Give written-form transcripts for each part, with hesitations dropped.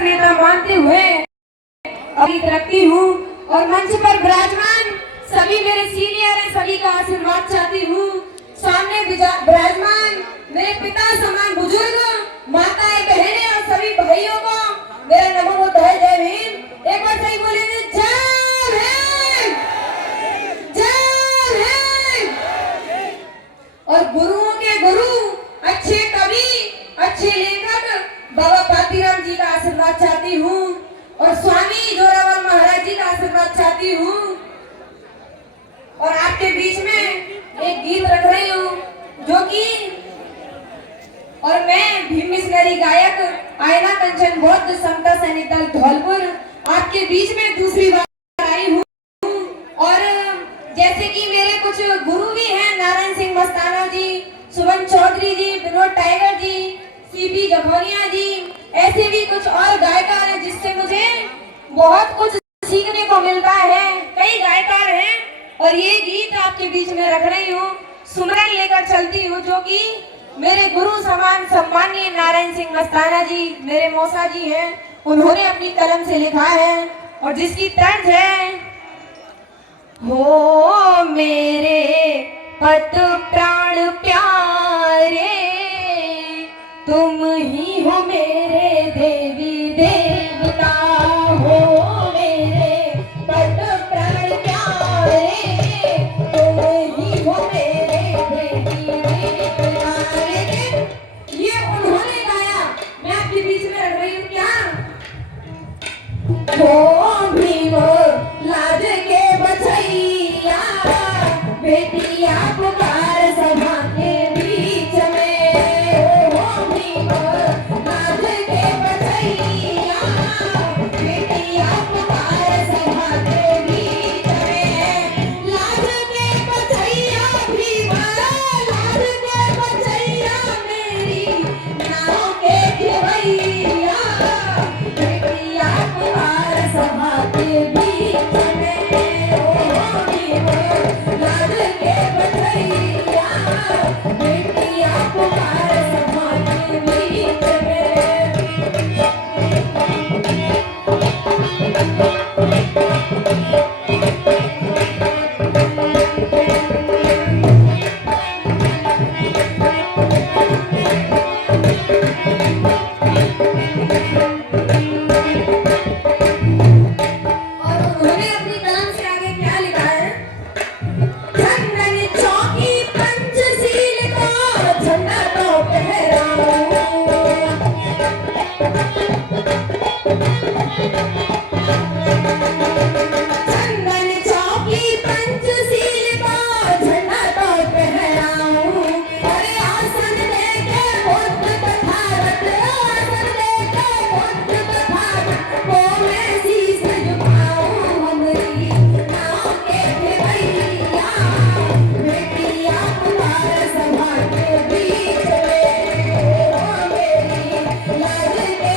नेता मानते हुए रखती हूँ और मंच पर विराजमान सभी मेरे सीनियर हैं, सभी का आशीर्वाद चाहती हूँ। सामने विराजमान मेरे पिता समान बुजुर्ग, माताएं, बहनें और सभी भाइयों को मेरा नमो बुद्धाय, जय भीम। एक बार सही बोलेंगे, जय भीम, जय भीम। और गुरुओं के गुरु, अच्छे कवि, अच्छे लेखक बाबा पातीराम जी का आशीर्वाद चाहती हूँ और स्वामी जोरावर महाराज जी का आशीर्वाद चाहती हूँ। और आपके बीच में एक गीत रख रही हूँ जो कि और मैं भीम मिशनरी गायक आयना कंचन बौद्ध समता सैनिक दल धौलपुर आपके बीच में दूसरी बार आई हूँ। और जैसे कि मेरे कुछ गुरु भी हैं, नारायण सिंह मस्ताना जी, सुमन चौधरी जी, विनोद टाइगर जी, सीपी जखौनिया जी, ऐसे भी कुछ और गायकार हैं जिससे मुझे बहुत कुछ सीखने को मिलता है। कई गायकार हैं और ये गीत आपके बीच में रख रही हूँ, सुमरन लेकर चलती हूँ, जो कि मेरे गुरु समान सम्मानीय नारायण सिंह मस्ताना जी मेरे मौसा जी हैं, उन्होंने अपनी कलम से लिखा है और जिसकी तर्ज है, हो मेरे पत प्राण प्यारे, तुम ही हो मेरे देवी देवता, हो मेरे पत प्राण प्यारे, तुम ही हो मेरे देवी देवता। ये उन्होंने गाया, मैं आपके बीच में रख रही हूँ क्या? हो भीम लाज के बचैया, बेटिया पुकार सभा के बीच में, हो भीम लाज के बचैया, बेटिया पुकार सभा के बीच में, लाज के बचैया भीम, लाज के बचैया मेरी नाव के खेवैया, बेटिया पुकार सभा के बीच में, हो भीम लाज के बचैया, बेटिया पुकार सभा के बीच में। और उन्होंने अपनी कलम से आगे क्या लिखा है? झंडन चौकी पंचशील का झंडा तो फहराऊं, झंडन चौकी पंचशील का झंडा तो फहराऊं, अरे आसन देके बुद्ध तथागत, आसन देके बुद्ध तथागत को मैं शीश झुकाऊं, हमरी नाव के खेवैया, बेटिया पुकार सभा के बीच में, हो मेरी लाज के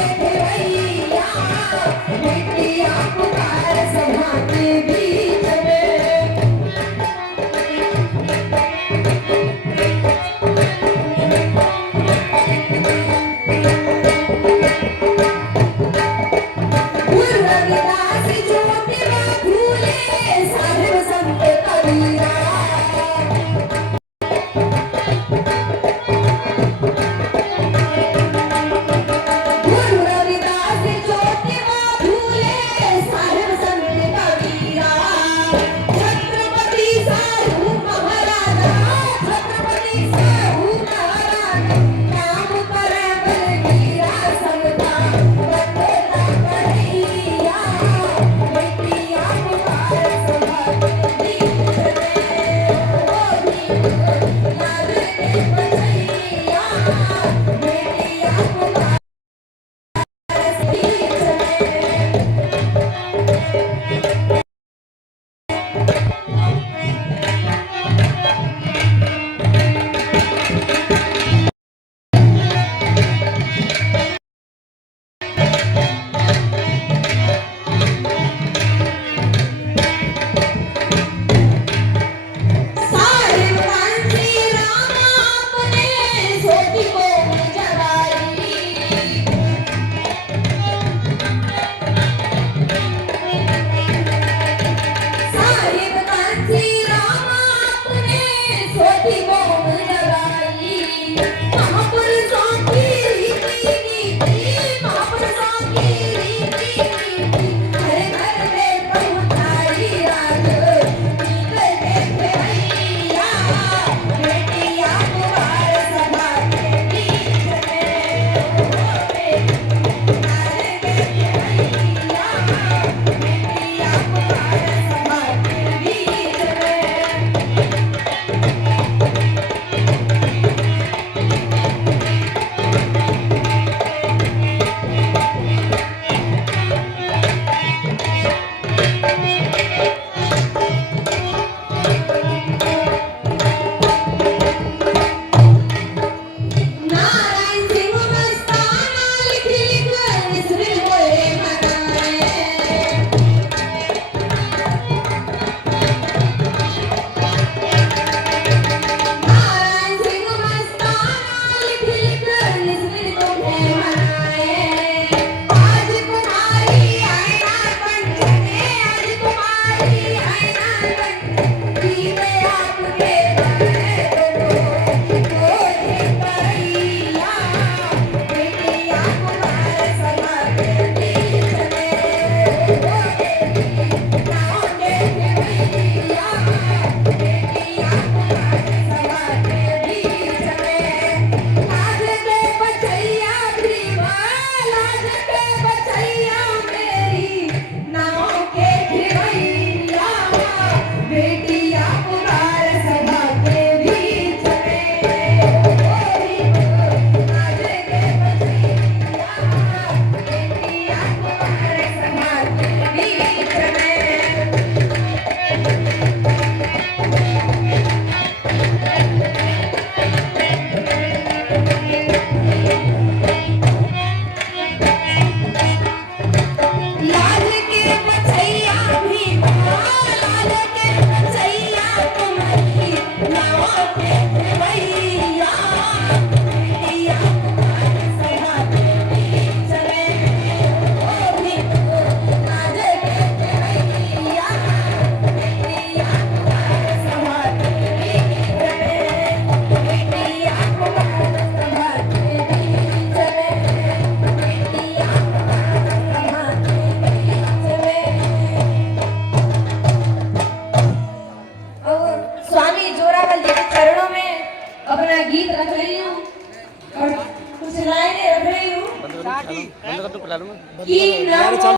कि